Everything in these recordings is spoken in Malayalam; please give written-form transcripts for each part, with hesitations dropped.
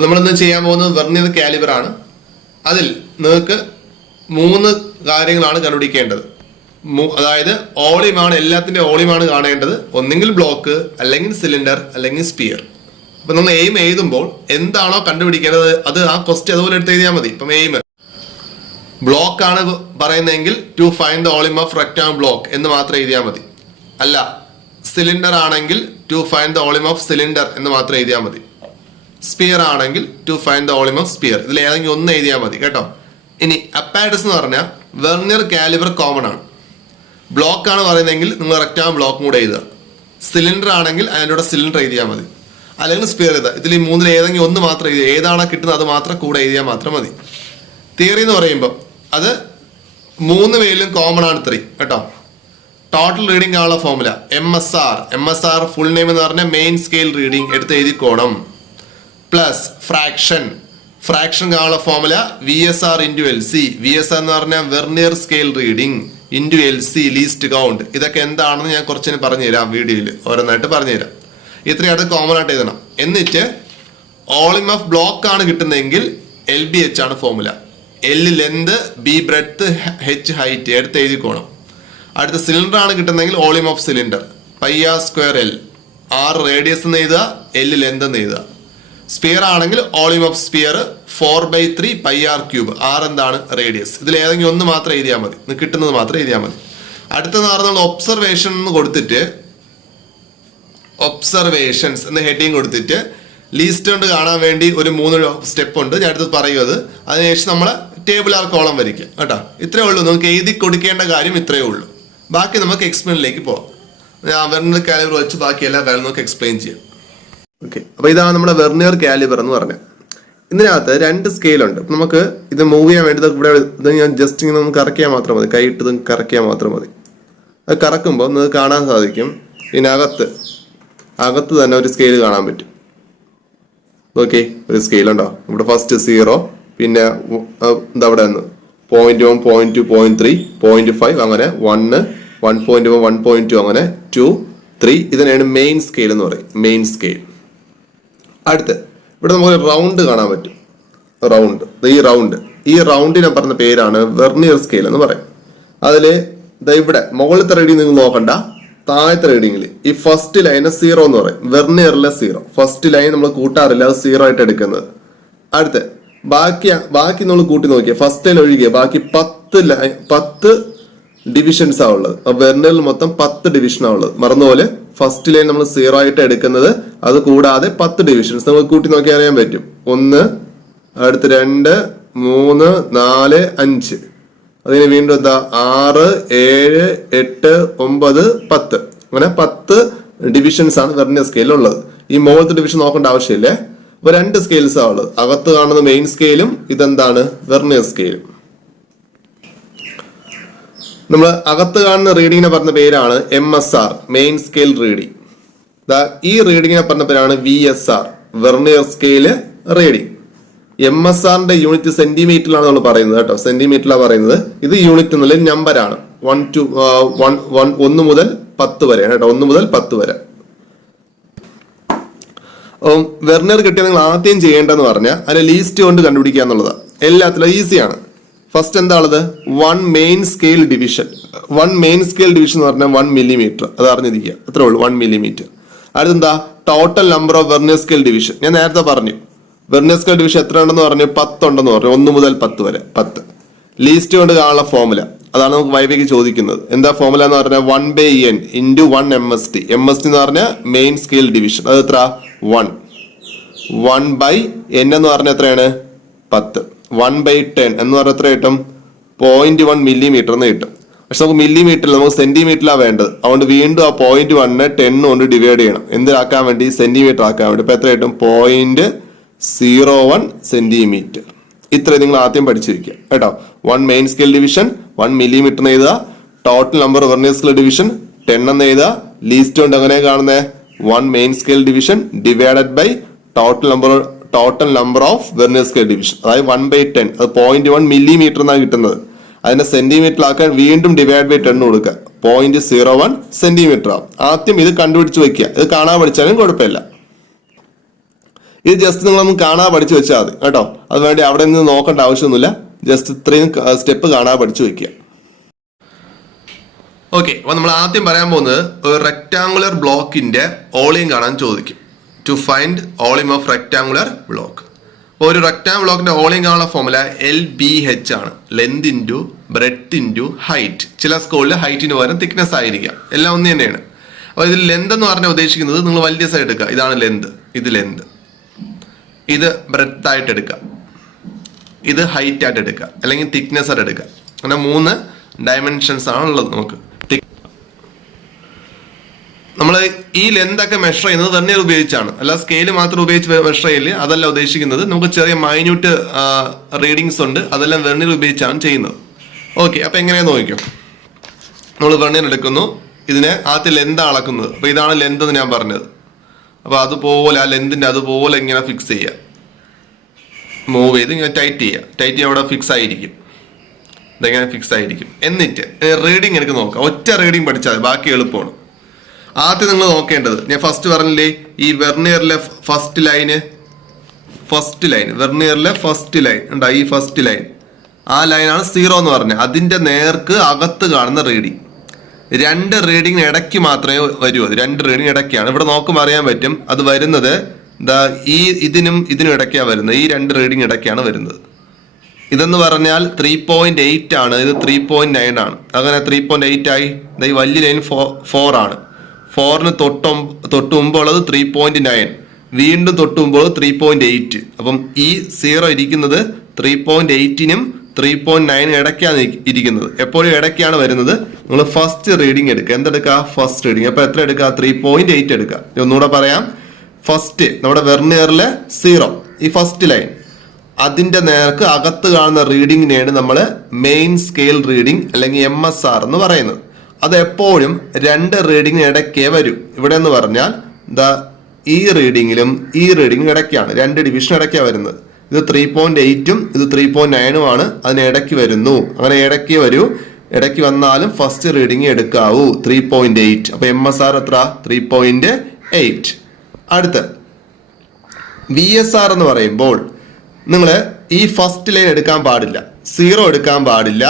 അപ്പോൾ നമ്മളിന്ന് ചെയ്യാൻ പോകുന്നത് വെർനിയർ കാലിബർ ആണ്. അതിൽ നിങ്ങൾക്ക് 3 കാര്യങ്ങളാണ് കണ്ടുപിടിക്കേണ്ടത്. അതായത് ഓളിമാണ്, എല്ലാത്തിൻ്റെ ഓളിമാണ് കാണേണ്ടത്. ഒന്നെങ്കിൽ ബ്ലോക്ക്, അല്ലെങ്കിൽ സിലിണ്ടർ, അല്ലെങ്കിൽ സ്പിയർ. അപ്പം നമ്മൾ എയിം എഴുതുമ്പോൾ എന്താണോ കണ്ടുപിടിക്കേണ്ടത് അത് ആ ക്വസ്റ്റ്യൻ അതുപോലെ എടുത്ത് എഴുതിയാൽ മതി. ഇപ്പം എയിം ബ്ലോക്ക് ആണ് പറയുന്നതെങ്കിൽ to find the volume of rectangle block എന്ന് മാത്രം എഴുതിയാൽ മതി. അല്ല, സിലിണ്ടർ ആണെങ്കിൽ to find the volume of cylinder എന്ന് മാത്രം എഴുതിയാൽ മതി. സ്പിയർ ആണെങ്കിൽ to find the volume of sphere, ഇതിൽ ഏതെങ്കിലും ഒന്ന് എഴുതിയാൽ മതി കേട്ടോ. ഇനി അപ്പാരറ്റസ് എന്ന് പറഞ്ഞാൽ വെർനിയർ കാലിബർ കോമൺ ആണ്. ബ്ലോക്ക് ആണ് പറയുന്നതെങ്കിൽ നിങ്ങൾ റെക്ടാംഗിൾ ബ്ലോക്കും കൂടെ എഴുതുക. സിലിണ്ടർ ആണെങ്കിൽ അതിൻ്റെ കൂടെ സിലിണ്ടർ എഴുതിയാൽ മതി, അല്ലെങ്കിൽ സ്പിയർ എഴുതുക. ഇതിൽ ഈ 3 ഏതെങ്കിലും ഒന്ന് മാത്രം എഴുതുക. ഏതാണോ കിട്ടുന്നത് അത് മാത്രം കൂടെ എഴുതിയാൽ മാത്രം മതി. തിയറി എന്ന് പറയുമ്പോൾ അത് 3 വേയിലും കോമൺ ആണ് 3 കേട്ടോ. ടോട്ടൽ റീഡിംഗ് ആണുള്ള ഫോർമുല MSR ഫുൾ നെയിം എന്ന് പറഞ്ഞാൽ മെയിൻ സ്കെയിൽ റീഡിംഗ് എടുത്ത് എഴുതിക്കോണം. പ്ലസ് ഫ്രാക്ഷൻ കാണുള്ള formula VSR into LC. VSR എന്ന് പറഞ്ഞാൽ vernier scale reading into LC least count. ഇതൊക്കെ എന്താണെന്ന് ഞാൻ കുറച്ചിന് പറഞ്ഞുതരാം, വീഡിയോയിൽ ഓരോന്നായിട്ട് പറഞ്ഞുതരാം. ഇത്രയാണ് കോമൺ ആയിട്ട് എഴുതണം. എന്നിട്ട് വോളിയം ഓഫ് ബ്ലോക്ക് ആണ് കിട്ടുന്നതെങ്കിൽ LBH ആണ് formula. L length, B breadth, H height എടുത്ത് എഴുതിക്കോണം. അടുത്ത സിലിണ്ടർ ആണ് കിട്ടുന്നതെങ്കിൽ volume of cylinder πr²L. R radius എന്ന് എഴുതുക, L ലെന്ത് എന്ന് എഴുതുക. സ്പിയർ ആണെങ്കിൽ volume of sphere 4/3 πr³. R എന്താണ്? റേഡിയസ്. ഇതിൽ ഏതെങ്കിലും ഒന്ന് മാത്രം എഴുതിയാൽ മതി, കിട്ടുന്നത് മാത്രം എഴുതിയാൽ മതി. അടുത്തെന്ന് പറഞ്ഞാൽ ഒബ്സർവേഷൻ എന്ന് കൊടുത്തിട്ട് ഒബ്സർവേഷൻസ് എന്ന ഹെഡിങ് കൊടുത്തിട്ട് ലീസ്റ്റ് കൊണ്ട് കാണാൻ വേണ്ടി ഒരു 3 സ്റ്റെപ്പ് ഉണ്ട്. ഞാൻ അടുത്ത് പറയുന്നത്. അതിനുശേഷം നമ്മൾ ടേബിൾ ആർ കോളം വരയ്ക്കുക കേട്ടോ. ഇത്രയേ ഉള്ളൂ, നമുക്ക് എഴുതി കൊടുക്കേണ്ട കാര്യം ഇത്രയേ ഉള്ളൂ. ബാക്കി നമുക്ക് എക്സ്പ്ലെയിനിലേക്ക് പോവാം. ഞാൻ വെർനിയർ കാലിബർ വെച്ച് ബാക്കി എല്ലാ കാര്യങ്ങളും നമുക്ക് എക്സ്പ്ലെയിൻ ചെയ്യാം. ഓക്കെ, അപ്പോൾ ഇതാണ് നമ്മുടെ വെർനിയർ കാലിബർ എന്ന് പറഞ്ഞത്. ഇതിനകത്ത് 2 സ്കെയിലുണ്ട്. നമുക്ക് ഇത് മൂവ് ചെയ്യാൻ വേണ്ടി ഇവിടെ ഇത് ഞാൻ ജസ്റ്റ് ഇങ്ങനെ നമുക്ക് കറക്കിയാൽ മാത്രം മതി, കൈയിട്ട് കറക്കിയാൽ മാത്രം മതി. അത് കറക്കുമ്പോൾ നിങ്ങൾക്ക് കാണാൻ സാധിക്കും ഇതിനകത്ത് തന്നെ ഒരു സ്കെയിൽ കാണാൻ പറ്റും. ഓക്കെ, ഒരു സ്കെയിലുണ്ടോ ഇവിടെ. ഫസ്റ്റ് 0, പിന്നെ അവിടെ നിന്ന് 0.1, 0.2, 0.3, 0.5, അങ്ങനെ 1, 1.1, 1.2, അങ്ങനെ 2, 3. ഇതിനാണ് മെയിൻ സ്കെയിൽ എന്ന് പറയും, മെയിൻ സ്കെയിൽ. അടുത്ത് ഇവിടെ നമുക്ക് റൗണ്ട് കാണാൻ പറ്റും. ഈ റൗണ്ടിനെ പറഞ്ഞ പേരാണ് വെർനിയർ സ്കെയിൽ എന്ന് പറയും. അതിൽ ഇവിടെ മുകളിലത്തെ റീഡിങ് നിങ്ങൾ നോക്കണ്ട, താഴത്തെ റീഡിങ്ങിൽ ഈ ഫസ്റ്റ് ലൈന് 0 എന്ന് പറയും. വെർനിയറിലെ 0 ഫസ്റ്റ് ലൈൻ നമ്മൾ കൂട്ടാറില്ല, അത് 0 ആയിട്ട് എടുക്കുന്നത്. അടുത്ത് ബാക്കി നമ്മൾ കൂട്ടി നോക്കിയാൽ ഫസ്റ്റ് ലൈൻ ഒഴികെ ബാക്കി 10 ഡിവിഷൻസ് ആ ഉള്ളത്. വെർനിയറിൽ മൊത്തം 10 ഡിവിഷനാണ് ഉള്ളത്. മറന്നുപോലെ ഫസ്റ്റ് ലൈൻ നമ്മൾ 0 ആയിട്ട് എടുക്കുന്നത്, അത് കൂടാതെ 10 ഡിവിഷൻസ് നമ്മൾ കൂട്ടി നോക്കിയാൽ അറിയാൻ പറ്റും. 1, അടുത്ത് 2, 3, 4, 5. അതിന് വീണ്ടും എന്താ 6, 7, 8, 9, 10. അങ്ങനെ 10 ഡിവിഷൻസ് ആണ് വെർനിയർ സ്കെയിലിൽ ഉള്ളത്. ഈ മുകളിലത്തെ ഡിവിഷൻ നോക്കേണ്ട ആവശ്യമില്ലേ. അപ്പൊ 2 സ്കെയിൽസ് ആണ് ഉള്ളത്. അകത്ത് കാണുന്ന മെയിൻ സ്കെയിലും ഇതെന്താണ് വെർനിയർ സ്കെയിലും. നമ്മൾ അകത്ത് കാണുന്ന റീഡിങ്ങിനെ പറഞ്ഞ പേരാണ് MSR മെയിൻ സ്കെയിൽ റീഡിങ്. ഈ റീഡിങ്ങിനെ പറഞ്ഞ പേരാണ് VSR വെർനിയർ സ്കെയില് റീഡിങ്. MSRന്റെ യൂണിറ്റ് സെന്റിമീറ്ററിലാണ് നമ്മൾ പറയുന്നത് കേട്ടോ, സെന്റിമീറ്ററിലാണ് പറയുന്നത്. ഇത് യൂണിറ്റ് എന്നുള്ള നമ്പറാണ്. 1 മുതൽ 10 വരെ കേട്ടോ, 1 മുതൽ 10 വരെ. വെർനിയർ കിട്ടിയാൽ നിങ്ങൾ ആദ്യം ചെയ്യേണ്ടതെന്ന് പറഞ്ഞാൽ അതിന്റെ ലീസ്റ്റ് കൊണ്ട് കണ്ടുപിടിക്കുക എന്നുള്ളതാണ്. എല്ലാത്തിലും ഈസിയാണ്. ഫസ്റ്റ് എന്താണത്? 1 main scale division. 1 main scale division എന്ന് പറഞ്ഞാൽ 1 മില്ലിമീറ്റർ. അത് അറിഞ്ഞിരിക്കുക, അത്രേ ഉള്ളൂ, 1 മില്ലിമീറ്റർ. അടുത്തെന്താ? Total number of vernier scale division. ഞാൻ നേരത്തെ പറഞ്ഞു വെർനിയർ സ്കെയിൽ ഡിവിഷൻ എത്ര ഉണ്ടെന്ന് പറഞ്ഞു? 10 ഉണ്ടെന്ന് പറഞ്ഞു. 1 മുതൽ 10 വരെ 10. ലീസ്റ്റ് കൊണ്ട് കാണാനുള്ള ഫോർമുല അതാണ് നമുക്ക് വൈബിക്ക് ചോദിക്കുന്നത്. എന്താ ഫോർമുല എന്ന് പറഞ്ഞാൽ 1/n ഇൻറ്റു 1 MST. MST എന്ന് പറഞ്ഞാൽ മെയിൻ സ്കെയിൽ ഡിവിഷൻ. അത് എത്ര? 1/n എന്ന് പറഞ്ഞാൽ എത്രയാണ്? 10. 1/10 എന്ന് പറഞ്ഞാൽ എത്ര കിട്ടും? 0.1 മില്ലിമീറ്റർ എന്ന് കിട്ടും. പക്ഷെ നമുക്ക് മില്ലിമീറ്ററിൽ നമുക്ക് സെന്റിമീറ്ററിലാണ് വേണ്ടത്. അതുകൊണ്ട് വീണ്ടും ആ 0.1 10 കൊണ്ട് ഡിവൈഡ് ചെയ്യണം. എന്തിനാക്കാൻ വേണ്ടി? സെന്റിമീറ്റർ ആക്കാൻ വേണ്ടി. ഇപ്പൊ എത്ര കിട്ടും? 0.01 സെന്റിമീറ്റർ. ഇത്രയും നിങ്ങൾ ആദ്യം പഠിച്ചു വെക്കുക കേട്ടോ. 1 മെയിൻ സ്കെയിൽ ഡിവിഷൻ 1 മില്ലിമീറ്റർ എന്ന് എഴുതുക. Total number vernier scale division 10 എന്ന് എഴുതുക. ലീസ്റ്റ് കൊണ്ട് എങ്ങനെ കാണുന്നത്? 1 main scale division divided by total number of vernier scale division. അതായത് 1/10. അത് 0.1 മില്ലിമീറ്റർ എന്നാണ് കിട്ടുന്നത്. അതിനെ സെന്റിമീറ്ററിലാക്കാൻ വീണ്ടും ഡിവൈഡ് ബൈ 10 കൊടുക്കുക. 0.01 സെന്റിമീറ്റർ ആവും. ആദ്യം ഇത് കണ്ടുപിടിച്ച് വെക്കുക. ഇത് കാണാൻ പഠിച്ചാലും കുഴപ്പമില്ല. ഇത് ജസ്റ്റ് നിങ്ങളൊന്നും കാണാതെ പഠിച്ചു വെച്ചാൽ മതി കേട്ടോ. അത് വേണ്ടി അവിടെ നിന്ന് നോക്കേണ്ട ആവശ്യമൊന്നുമില്ല. ജസ്റ്റ് ഇത്രയും സ്റ്റെപ്പ് കാണാതെ പഠിച്ചു വെക്കുക. ഓക്കെ, അപ്പോൾ നമ്മൾ ആദ്യം പറയാൻ പോകുന്നത് ഒരു റെക്ടാങ്കുലർ ബ്ലോക്കിന്റെ വോളിയം കാണാൻ ചോദിക്കും. To find volume of rectangular block. ഒരു റെക്ടാങ്കുലർ ബ്ലോക്കിന്റെ വോളിയം കാണാനുള്ള ഫോർമുല LBH ആണ്. Length into breadth into height. ചില സ്കൂളിൽ ഹൈറ്റിന് പകരം തിക്നെസ് ആയിരിക്കാം. എല്ലാം ഒന്ന് തന്നെയാണ്. അപ്പോൾ ഇതിൽ ലെന്ത് എന്ന് പറഞ്ഞാൽ ഉദ്ദേശിക്കുന്നത് നിങ്ങൾ വലിയ സൈഡ് എടുക്കുക. ഇതാണ് ലെന്ത്, ഇത് ലെന്ത്, ഇത് ബ്രെഡ്ത്ത് ആയിട്ട് എടുക്കുക, ഇത് ഹൈറ്റ് ആയിട്ട് എടുക്കുക, അല്ലെങ്കിൽ തിക്നെസ് ആയിട്ട് എടുക്കുക. അങ്ങനെ 3 ഡയമെൻഷൻസ് ആണ് ഉള്ളത് നമുക്ക്. നമ്മൾ ഈ ലെന്തൊക്കെ മെഷർ ചെയ്യുന്നത് വെർനിയർ ഉപയോഗിച്ചാണ്, അല്ല സ്കെയില് മാത്രം ഉപയോഗിച്ച് മെഷർ ചെയ്യില്ല. അതല്ല ഉദ്ദേശിക്കുന്നത്. നമുക്ക് ചെറിയ മൈന്യൂട്ട് റീഡിങ്സ് ഉണ്ട്, അതെല്ലാം വെർനിയർ ഉപയോഗിച്ചാണ് ചെയ്യുന്നത്. ഓക്കെ, അപ്പം എങ്ങനെയാന്ന് നോക്കിയോ. നമ്മൾ വെർനിയർ എടുക്കുന്നു, ഇതിനെ ആദ്യം ലെന്ത് അളക്കുന്നത്. അപ്പോൾ ഇതാണ് ലെന്ത് എന്ന് ഞാൻ പറഞ്ഞത്. അപ്പോൾ അതുപോലെ ആ ലെന്തിൻ്റെ അതുപോലെ ഇങ്ങനെ ഫിക്സ് ചെയ്യുക, മൂവ് ചെയ്ത് ഇങ്ങനെ ടൈറ്റ് ചെയ്യുക. ടൈറ്റ് ചെയ്യുക, അവിടെ ഫിക്സ് ആയിരിക്കും. ഇതെങ്ങനെ ഫിക്സ് ആയിരിക്കും. എന്നിട്ട് റീഡിങ് എനിക്ക് നോക്കാം. ഒറ്റ റീഡിങ് പഠിച്ചാൽ ബാക്കി എളുപ്പമാണ്. ആദ്യം നിങ്ങൾ നോക്കേണ്ടത്, ഞാൻ ഫസ്റ്റ് പറഞ്ഞില്ലേ, ഈ വെർനിയറിലെ ഫസ്റ്റ് ലൈൻ, വെർനിയറിലെ ഫസ്റ്റ് ലൈൻ ഉണ്ടോ, ഈ ഫസ്റ്റ് ലൈൻ, ആ ലൈനാണ് 0 എന്ന് പറഞ്ഞത്. അതിൻ്റെ നേർക്ക് അകത്ത് കാണുന്ന റീഡിങ്. 2 റീഡിങ്ങിന് ഇടയ്ക്ക് മാത്രമേ വരൂ. അത് 2 റീഡിങ് ഇടയ്ക്കാണ്. ഇവിടെ നോക്കുമ്പോൾ അറിയാൻ പറ്റും അത് വരുന്നത് ഇതിനും ഇടയ്ക്കാണ് വരുന്നത്. ഈ 2 റീഡിങ് ഇടയ്ക്കാണ് വരുന്നത്. ഇതെന്ന് പറഞ്ഞാൽ 3.8 ആണ്, ഇത് 3.9 ആണ്. അങ്ങനെ 3.8 ആയി. ഈ വലിയ ലൈൻ 4 ആണ്. 4ന് തൊട്ട് മുമ്പുള്ളത് 3.9, വീണ്ടും തൊട്ട് മുമ്പുള്ളത് 3.8. അപ്പം ഈ 0 ഇരിക്കുന്നത് 3.8നും 3.9 ഇടയ്ക്കാണ് ഇരിക്കുന്നത്. എപ്പോഴും ഇടയ്ക്കാണ് വരുന്നത്. നിങ്ങൾ ഫസ്റ്റ് റീഡിങ് എടുക്കുക. എന്തെടുക്കുക? First reading. അപ്പോൾ എത്ര എടുക്കുക? 3.8 എടുക്കുക. ഒന്നുകൂടെ പറയാം. ഫസ്റ്റ് നമ്മുടെ വെർനിയറിലെ 0, ഈ ഫസ്റ്റ് ലൈൻ, അതിൻ്റെ നേർക്ക് അകത്ത് കാണുന്ന റീഡിങ്ങിനെയാണ് നമ്മൾ മെയിൻ സ്കെയിൽ റീഡിങ് അല്ലെങ്കിൽ MSR എന്ന് പറയുന്നത്. അത് എപ്പോഴും 2 റീഡിങ്ങിന് ഇടയ്ക്കേ വരും. ഇവിടെ എന്ന് പറഞ്ഞാൽ ഈ റീഡിങ്ങിലും ഈ റീഡിങ്ങിനും ഇടയ്ക്കാണ്, 2 ഡിവിഷൻ ഇടയ്ക്കാണ് വരുന്നത്. ഇത് 3.8ഉം ഇത് 3.9ഉം ആണ്. അതിന് ഇടയ്ക്ക് വരുന്നു. അങ്ങനെ ഇടയ്ക്ക് വരൂ. ഇടയ്ക്ക് വന്നാലും ഫസ്റ്റ് റീഡിങ് എടുക്കാവൂ, 3.8. അപ്പൊ MSR എത്ര? 3.8. അടുത്ത് VSR എന്ന് പറയുമ്പോൾ നിങ്ങൾ ഈ ഫസ്റ്റ് ലൈൻ എടുക്കാൻ പാടില്ല, 0 എടുക്കാൻ പാടില്ല,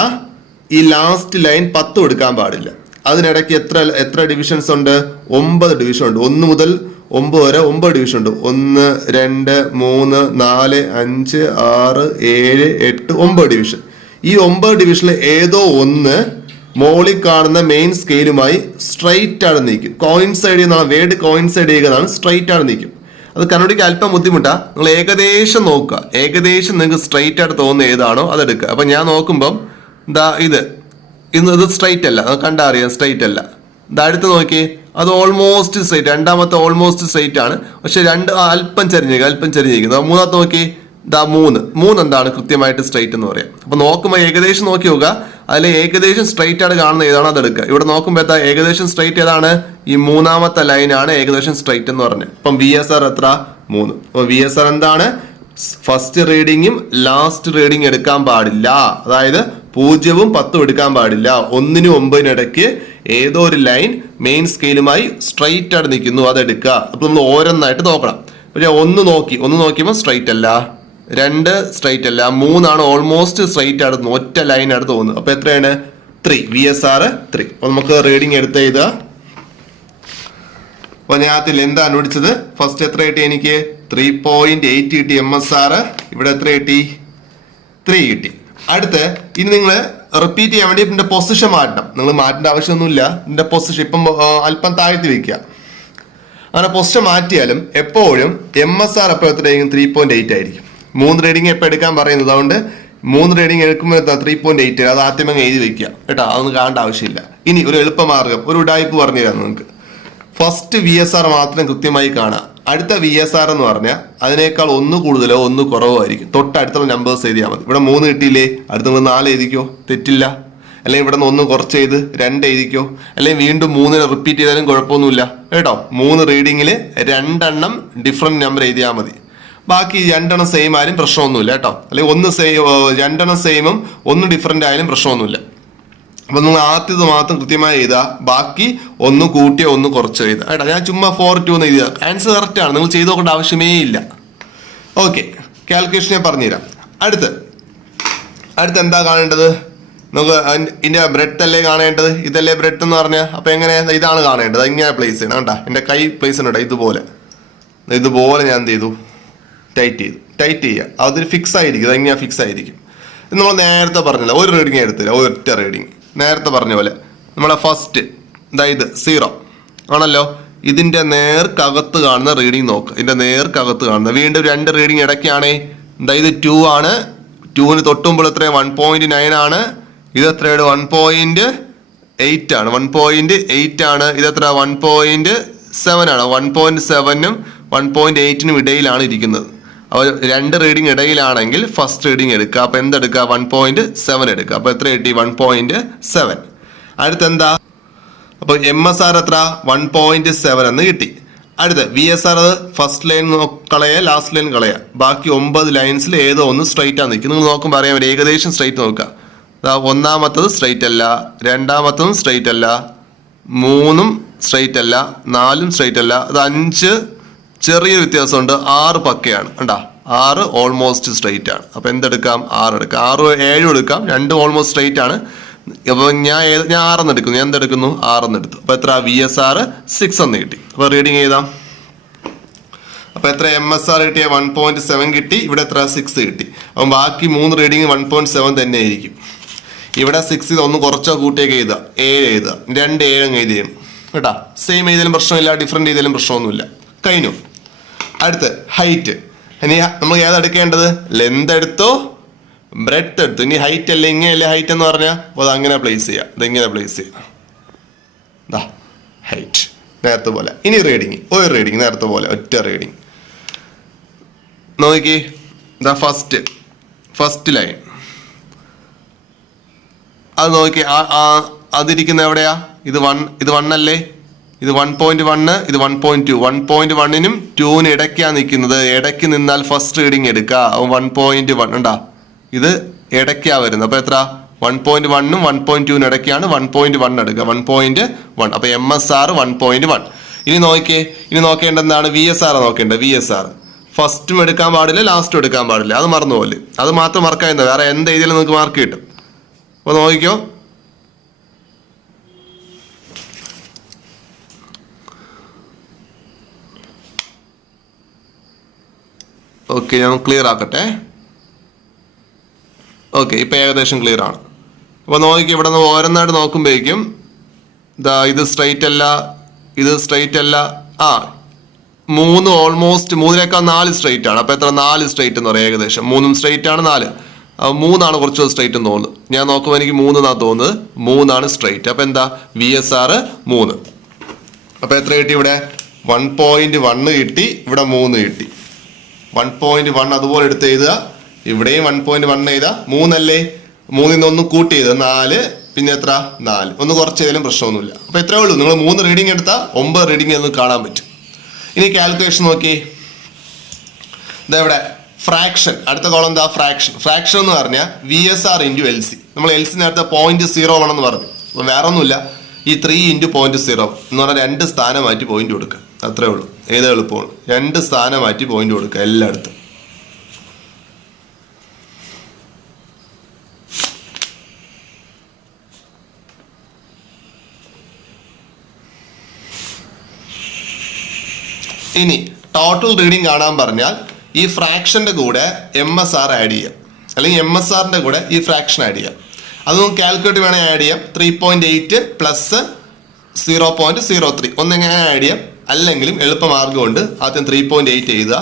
ഈ ലാസ്റ്റ് ലൈൻ 10 എടുക്കാൻ പാടില്ല. അതിനിടയ്ക്ക് എത്ര ഡിവിഷൻസ് ഉണ്ട്? 9 ഡിവിഷൻ ഉണ്ട്. 1 മുതൽ 9 വരെ 9 ഡിവിഷൻ ഉണ്ട്. 1, 2, 3, 4, 5, 6, 7, 8, 9 ഡിവിഷൻ. ഈ 9 ഡിവിഷനിൽ ഏതോ ഒന്ന് മോളിൽ കാണുന്ന മെയിൻ സ്കെയിലുമായി സ്ട്രൈറ്റ് ആണ് നീക്കും. കോയിൻസൈഡ് ചെയ്യുന്ന വേർഡ് കോയിൻസൈഡ് ചെയ്യുന്നതാണ് സ്ട്രൈറ്റ് ആണ് നീക്കും. അത് കണ്ടുപിടിക്കാൻ അല്പം ബുദ്ധിമുട്ടാ. നിങ്ങൾ ഏകദേശം നോക്കുക. ഏകദേശം നിങ്ങൾക്ക് സ്ട്രൈറ്റ് ആയിട്ട് തോന്നുന്ന ഏതാണോ അതെടുക്കുക. അപ്പം ഞാൻ നോക്കുമ്പം ഇത് സ്ട്രൈറ്റ് അല്ല, അത് കണ്ടാ അറിയാം സ്ട്രൈറ്റ് അല്ല. അടുത്ത് നോക്കി, അത് ഓൾമോസ്റ്റ് സ്ട്രൈറ്റ്, രണ്ടാമത്തെ ഓൾമോസ്റ്റ് സ്ട്രൈറ്റ് ആണ്, പക്ഷെ അല്പം ചരിഞ്ഞിരിക്കുന്നത്. മൂന്നാമത്തെ നോക്കി, 3 എന്താണ് കൃത്യമായിട്ട് സ്ട്രൈറ്റ് എന്ന് പറയാം. അപ്പൊ നോക്കുമ്പോൾ ഏകദേശം നോക്കി നോക്കുക. അതിൽ ഏകദേശം സ്ട്രൈറ്റ് ആയിട്ട് കാണുന്ന ഏതാണോ അതെടുക്കുക. ഇവിടെ നോക്കുമ്പോൾ ഏകദേശം സ്ട്രൈറ്റ് ഏതാണ്? ഈ 3ാമത്തെ ലൈനാണ് ഏകദേശം സ്ട്രൈറ്റ് എന്ന് പറഞ്ഞത്. അപ്പം VSR എത്ര? 3. അപ്പൊ VSR എന്താണ്? ഫസ്റ്റ് റീഡിങ്ങും ലാസ്റ്റ് റീഡിങ് എടുക്കാൻ പാടില്ല. അതായത് 0ഉം 10ഉം എടുക്കാൻ പാടില്ല. 1നും 9നും ഇടയ്ക്ക് ഏതോ ഒരു ലൈൻ മെയിൻ സ്കെയിലുമായി സ്ട്രൈറ്റ് ആയിട്ട് നിൽക്കുന്നു, അതെടുക്കുക. അപ്പൊ നമ്മൾ ഓരോന്നായിട്ട് നോക്കണം. പക്ഷെ 1 നോക്കിയപ്പോൾ സ്ട്രൈറ്റ് അല്ല, 2 സ്ട്രൈറ്റ് അല്ല, 3 ആണ് ഓൾമോസ്റ്റ് സ്ട്രൈറ്റ് ആയിട്ട് ഒറ്റ ലൈൻ ആയിട്ട് തോന്നുന്നു. അപ്പൊ എത്രയാണ്? 3. VSR 3. അപ്പൊ നമുക്ക് റീഡിങ് എടുത്ത് എഴുതുക. അപ്പൊ ഞാൻ ലെന്ത് കണ്ടുപിടിച്ചത് ഫസ്റ്റ് എത്ര കിട്ടി? എനിക്ക് 3.8 കിട്ടി MSR. ഇവിടെ എത്ര കിട്ടി? 3 കിട്ടി. അടുത്ത് ഇനി നിങ്ങൾ റിപ്പീറ്റ് ചെയ്യാൻ വേണ്ടി ഇതിന്റെ പൊസിഷൻ മാറ്റണം. നിങ്ങൾ മാറ്റേണ്ട ആവശ്യമൊന്നുമില്ല. ഇതിന്റെ പൊസിഷൻ ഇപ്പം അല്പം താഴ്ത്തി വെക്കുക. അങ്ങനെ പൊസിഷൻ മാറ്റിയാലും എപ്പോഴും MSR എപ്പോഴത്തേക്കും 3.8 ആയിരിക്കും. 3 റീഡിങ് എപ്പോൾ എടുക്കാൻ പറയുന്നത്. അതുകൊണ്ട് 3 റീഡിങ് എടുക്കുമ്പോൾ 3.8 അത് ആദ്യമേ എഴുതി വെക്കുക കേട്ടോ. അതൊന്നും കാണേണ്ട ആവശ്യമില്ല. ഇനി ഒരു എളുപ്പമാർഗം, ഒരു ഉഡായിപ്പ് പറഞ്ഞു തരാം നിങ്ങൾക്ക്. ഫസ്റ്റ് VSR മാത്രം കൃത്യമായി കാണാം. അടുത്ത VSR എന്ന് പറഞ്ഞാൽ അതിനേക്കാൾ 1 കൂടുതലോ 1 കുറവോ ആയിരിക്കും. തൊട്ടടുത്തുള്ള നമ്പേഴ്സ് എഴുതിയാൽ മതി. ഇവിടെ 3 കിട്ടിയില്ലേ, അടുത്ത 4 എഴുതിക്കോ, തെറ്റില്ല. അല്ലെങ്കിൽ ഇവിടെ നിന്ന് 1 കുറച്ച് ചെയ്ത് 2 എഴുതിക്കോ, അല്ലെങ്കിൽ വീണ്ടും 3 റിപ്പീറ്റ് ചെയ്താലും കുഴപ്പമൊന്നുമില്ല കേട്ടോ. 3 റീഡിങ്ങിൽ 2 എണ്ണം ഡിഫറെന്റ് നമ്പർ എഴുതിയാൽ മതി. ബാക്കി 2 എണ്ണം സെയിം ആയാലും പ്രശ്നമൊന്നുമില്ല കേട്ടോ. അല്ലെങ്കിൽ 2 എണ്ണം സെയിമും 1 ഡിഫറെന്റ് ആയാലും പ്രശ്നമൊന്നുമില്ല. അപ്പൊ നിങ്ങൾ ആദ്യത്തെ മാത്രം കൃത്യമായി എഴുതുക, ബാക്കി 1 കൂട്ടിയോ 1 കുറച്ചോ എഴുതുക കേട്ടോ. ഞാൻ ചുമ്മാ 4, 2 എന്ന് എഴുതുക. ആൻസർ കറക്റ്റ് ആണ്, നിങ്ങൾ ചെയ്ത് നോക്കേണ്ട ആവശ്യമേ ഇല്ല. ഓക്കെ, കാൽക്കുലേഷൻ ഞാൻ പറഞ്ഞുതരാം. അടുത്ത് എന്താ കാണേണ്ടത്? നമുക്ക് ഇതിന്റെ ബ്രെഡ് അല്ലേ കാണേണ്ടത്? ഇതല്ലേ ബ്രെഡ് എന്ന് പറഞ്ഞാൽ. അപ്പൊ എങ്ങനെയാ? ഇതാണ് കാണേണ്ടത്. ഇങ്ങനെ പ്ലേസ് ചെയ്യണം. കണ്ടാ, എന്റെ കൈ പ്ലേസ് ചെയ്യണ്ട. ഇതുപോലെ ഞാൻ എന്ത് ചെയ്തു? ടൈറ്റ് ചെയ്യുക. അതൊരു ഫിക്സ് ആയിരിക്കും. അതെങ്ങനെയാ ഫിക്സ് ആയിരിക്കും? നമ്മൾ നേരത്തെ പറഞ്ഞില്ല, ഒരു റീഡിങ് എടുത്തില്ല, ഒറ്റ റീഡിങ്. നേരത്തെ പറഞ്ഞ പോലെ നമ്മളെ ഫസ്റ്റ് ഇത് 0 ആണല്ലോ. ഇതിന്റെ നേർക്കകത്ത് കാണുന്ന റീഡിങ് നോക്കുക. ഇതിന്റെ നേർക്കകത്ത് കാണുന്ന വീണ്ടും 2 റീഡിങ് ഇടയ്ക്കാണേ. ഇത് 2 ആണ്. 2ന് തൊട്ടുമ്പോൾ എത്രയാണ്? 1.9 ആണ്. ഇത് എത്രയാണ്? 1.8 ആണ്. 1.8 ആണ്. ഇതെത്ര? 1.7 ആണ്. 1.7നും 1.8നും ഇടയിലാണ് ഇരിക്കുന്നത്. അപ്പോൾ 2 റീഡിങ് ഇടയിലാണെങ്കിൽ ഫസ്റ്റ് റീഡിങ് എടുക്കുക. അപ്പൊ എന്തെടുക്കുക? 1.7 എടുക്കുക. അപ്പൊ എത്ര കിട്ടി? 1.7. അടുത്തെന്താ? അപ്പൊ MSR എത്ര? 1.7 എന്ന് കിട്ടി. അടുത്ത VSR ഫസ്റ്റ് ലൈൻ കളയുക, ലാസ്റ്റ് ലൈൻ കളയുക. ബാക്കി 9 ലൈൻസിൽ ഏതോ ഒന്ന് സ്ട്രൈറ്റ് ആണ് നിൽക്കുക. നിങ്ങൾ നോക്കുമ്പോൾ അറിയാൻ പറ്റും, ഏകദേശം സ്ട്രൈറ്റ് നോക്കുക. ഒന്നാമത്തത് സ്ട്രൈറ്റ് അല്ല, രണ്ടാമത്തതും സ്ട്രൈറ്റ് അല്ല, 3ഉം സ്ട്രൈറ്റ് അല്ല, 4ഉം സ്ട്രൈറ്റ് അല്ല. അത് 5 ചെറിയൊരു വ്യത്യാസമുണ്ട്. 6 പക്കയാണ്. കണ്ടാ, 6 ഓൾമോസ്റ്റ് സ്ട്രൈറ്റ് ആണ്. അപ്പൊ എന്തെടുക്കാം? 6 എടുക്കാം. 6 7 എടുക്കാം. 2 ഓൾമോസ്റ്റ് സ്ട്രൈറ്റ് ആണ്. അപ്പൊ ഞാൻ 6 എന്ന് എടുക്കുന്നു. ഞാൻ എന്തെടുക്കുന്നു? 6 എന്ന് എടുത്തു. അപ്പൊ എത്ര? VSR 6 എന്ന് കിട്ടി. അപ്പൊ റീഡിങ് ചെയ്താം. അപ്പൊ എത്ര MSR കിട്ടിയ? 1.7 കിട്ടി. ഇവിടെ എത്ര? 6 കിട്ടി. അപ്പൊ ബാക്കി 3 റീഡിങ് 1.7 തന്നെ ആയിരിക്കും. ഇവിടെ 6 ഒന്ന് കുറച്ചോ കൂട്ടിയൊക്കെ എഴുതുക. 7 എഴുതുക. 2 7 എഴുതിയും കേട്ടാ. സെയിം എഴുതിയാലും പ്രശ്നമില്ല, ഡിഫറെന്റ് ചെയ്താലും പ്രശ്നമൊന്നുമില്ല. കഴിഞ്ഞു. അടുത്ത് ഹൈറ്റ്. ഇനി നമ്മൾ ഏതെടുക്കേണ്ടത്? ലെന്ത് എടുത്തോ, ബ്രെഡ്ത്ത് എടുത്തു. ഇനി ഹൈറ്റ് അല്ലേ, ഇങ്ങനെയല്ലേ ഹൈറ്റ് എന്ന് പറഞ്ഞാൽ. അപ്പോൾ അത് അങ്ങനെ പ്ലേസ് ചെയ്യാം. ഇതെങ്ങനെ പ്ലേസ് ചെയ്യാം? ഹൈറ്റ് നേരത്തെ പോലെ. ഇനി റീഡിങ്, ഒരു റീഡിങ് നേരത്തെ പോലെ, ഒറ്റ റീഡിങ് നോക്കി. ഫസ്റ്റ് ലൈൻ അത് നോക്കി. അതിരിക്കുന്ന എവിടെയാ? ഇത് 1 അല്ലേ? ഇത് 1.1, ഇത് 1.2. 1.1നും 2നും ഇടയ്ക്കാണ് നിൽക്കുന്നത്. ഇടയ്ക്ക് നിന്നാൽ ഫസ്റ്റ് റീഡിങ് എടുക്കുക. 1.1 ഉണ്ടാ, ഇത് ഇടയ്ക്കാ വരുന്നത്. അപ്പൊ എത്ര? 1.1നും 1.2നും ഇടയ്ക്കാണ്. 1.1 എടുക്കുക. 1.1. അപ്പൊ MSR 1.1. ഇനി നോക്കേണ്ടത് എന്താണ്? VSR നോക്കേണ്ടത്. VSR ഫസ്റ്റും എടുക്കാൻ പാടില്ല, ലാസ്റ്റും എടുക്കാൻ പാടില്ല. അത് മറന്നുപോലെ. അത് മാത്രം മാർക്കായിരുന്നത്. വേറെ എന്ത് എഴുതിയാലും നിങ്ങൾക്ക് മാർക്ക് കിട്ടും. അപ്പൊ നോക്കിക്കോ. ഓക്കെ, ഞാൻ ക്ലിയർ ആക്കട്ടെ. ഓക്കെ, ഇപ്പം ഏകദേശം ക്ലിയർ ആണ്. അപ്പോൾ നോക്കി, ഇവിടെ നിന്ന് ഓരോന്നായിട്ട് നോക്കുമ്പോഴേക്കും ഇത് സ്ട്രൈറ്റ് അല്ല, ഇത് സ്ട്രൈറ്റ് അല്ല. 3 ഓൾമോസ്റ്റ് 3നേക്കാൾ 4 സ്ട്രൈറ്റ് ആണ്. അപ്പോൾ എത്ര? 4 സ്ട്രൈറ്റ് എന്ന് പറയാം. ഏകദേശം 3ഉം സ്ട്രൈറ്റ് ആണ്. 4 3ആണ് കുറച്ച് സ്ട്രൈറ്റ് എന്ന് തോന്നുന്നു. ഞാൻ നോക്കുമ്പോൾ എനിക്ക് 3 എന്നാണ് തോന്നുന്നത്. 3ആണ് സ്ട്രൈറ്റ്. അപ്പോൾ എന്താ? VSR 3. അപ്പോൾ എത്ര കിട്ടി? ഇവിടെ 1.1 കിട്ടി. ഇവിടെ 3 കിട്ടി. 1.1 അതുപോലെ എടുത്ത് എഴുതുക. ഇവിടെയും 1.1 എഴുതുക. 3 അല്ലേ? 3ൽ നിന്ന് ഒന്ന് കൂട്ടി എഴുതുക. 4, പിന്നെ എത്ര? 4. ഒന്ന് കുറച്ച് ചെയ്താലും പ്രശ്നമൊന്നുമില്ല. അപ്പൊ എത്രയേ ഉള്ളൂ. നിങ്ങൾ 3 റീഡിങ് എടുത്താൽ 9 റീഡിങ് എന്ന് കാണാൻ പറ്റും. ഇനി കാൽക്കുലേഷൻ നോക്കി. ഇതെവിടെ? ഫ്രാക്ഷൻ. അടുത്ത കോളം എന്താ? ഫ്രാക്ഷൻ എന്ന് പറഞ്ഞാൽ VSR × LC. നമ്മൾ LC നേരത്തെ 0.01 എന്ന് പറഞ്ഞു. അപ്പൊ വേറെ ഒന്നുമില്ല, ഈ 3 × 0.0 എന്ന് പറഞ്ഞാൽ 2 സ്ഥാനം മാറ്റി പോയിന്റ് കൊടുക്കുക. അത്രേ ഉള്ളൂ. ഏത് എളുപ്പമാണ്? 2 സ്ഥാനം മാറ്റി പോയിന്റ് കൊടുക്കുക എല്ലായിടത്തും. ഇനി ടോട്ടൽ റീഡിങ് കാണാൻ പറഞ്ഞാൽ ഈ ഫ്രാക്ഷന്റെ കൂടെ MSR ആഡ് ചെയ്യാം, അല്ലെങ്കിൽ MSRന്റെ കൂടെ ഈ ഫ്രാക്ഷൻ ആഡ് ചെയ്യാം. അതൊന്നും കാൽക്കുലേറ്റ് വേണേൽ ആഡ് ചെയ്യാം. 3.8 പ്ലസ് 0.03 ഒന്നെങ്ങനെ ആഡ് ചെയ്യാം. അല്ലെങ്കിലും എളുപ്പമാർഗമുണ്ട്. ആദ്യം 3.8 എഴുതുക.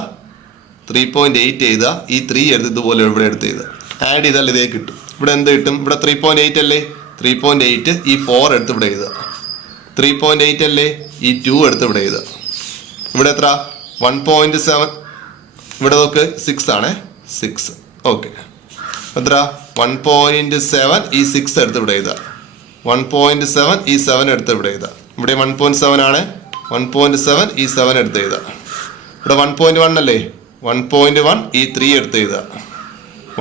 3.8 എഴുതുക. ഈ 3 എടുത്ത് ഇതുപോലെ ഇവിടെ എടുത്ത് എഴുതുക. ആഡ് ചെയ്താൽ ഇതേ കിട്ടും. ഇവിടെ എന്ത് കിട്ടും? ഇവിടെ 3.8 അല്ലേ? 3.8 ഈ 4 എടുത്ത് ഇവിടെ എഴുതുക. 3.8 അല്ലേ? ഈ 2 എടുത്ത് ഇവിടെ എഴുതുക. ഇവിടെ എത്ര? 1.7. ഇവിടെ നോക്ക് 6 ആണ്. 6. ഓക്കെ, എത്ര? 1.7 ഈ 6 എടുത്ത് ഇവിടെ എഴുതുക. 1.7 ഈ 7 എടുത്ത് ഇവിടെ എഴുതുക. ഇവിടെ 1.7 ആണ്. 1.7 ഈ 7 എടുത്ത് എഴുതുക. ഇവിടെ 1.1 അല്ലേ? 1.1 ഈ 3 എടുത്ത് എഴുതുക.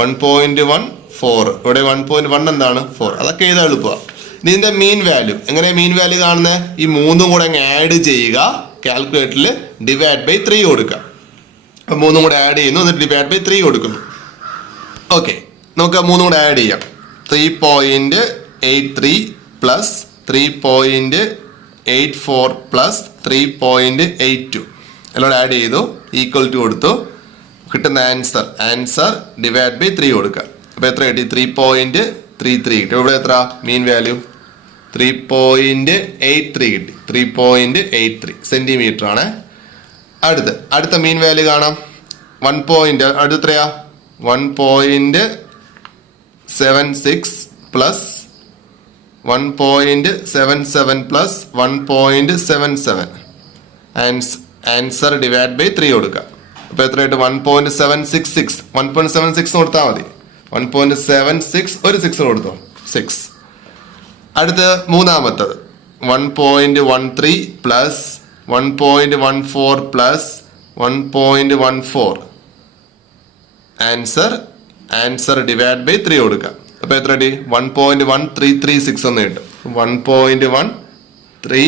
1.1 4. ഇവിടെ 1.1 എന്താണ്? 4. അതൊക്കെ എഴുതാൻ എളുപ്പമാണ്. ഇതിന്റെ മീൻ വാല്യൂ എങ്ങനെ? മീൻ വാല്യൂ കാണുന്നത്? ഈ 3 കൂടെ അങ്ങ് ആഡ് ചെയ്യുക. കാൽക്കുലേറ്ററിൽ ഡിവൈഡ് ബൈ 3 കൊടുക്കുക. മൂന്നും കൂടെ ആഡ് ചെയ്യുന്നു, എന്നിട്ട് ഡിവൈഡ് ബൈ 3 കൊടുക്കുന്നു. ഓക്കെ, നമുക്ക് മൂന്നും കൂടെ ആഡ് ചെയ്യാം. 3.83 പ്ലസ് 3.84 പ്ലസ് 3.82 എല്ലാം ആഡ് ചെയ്തു, ഈക്വൽ ടു കൊടുത്തു. കിട്ടുന്ന ആൻസർ ഡിവൈഡ് ബൈ 3 കൊടുക്കുക. അപ്പോൾ എത്ര കിട്ടി? 3.33 കിട്ടി. ഇവിടെ എത്ര മീൻ വാല്യൂ? 3.83 കിട്ടി. 3.83 സെന്റിമീറ്റർ ആണ്. അടുത്ത മീൻ വാല്യൂ കാണാം. 1 അടുത്ത എത്രയാ? 1.76 plus 1.77 plus 1.77 answer divide by 3 കൊടുക്കുക. അപ്പോൾ എത്രയായിട്ട്? 1.766 1.76 കൊടുത്താൽ മതി. 1.76 ഒരു 6 കൊടുത്തോ, 6. അടുത്ത മൂന്നാമത്തത് 1.13 plus 1.14 plus 1.14 answer divide by 3 കൊടുക്കുക. അപ്പോൾ എത്ര കിട്ടി? 1.1336 എന്ന് കിട്ടും. 1.13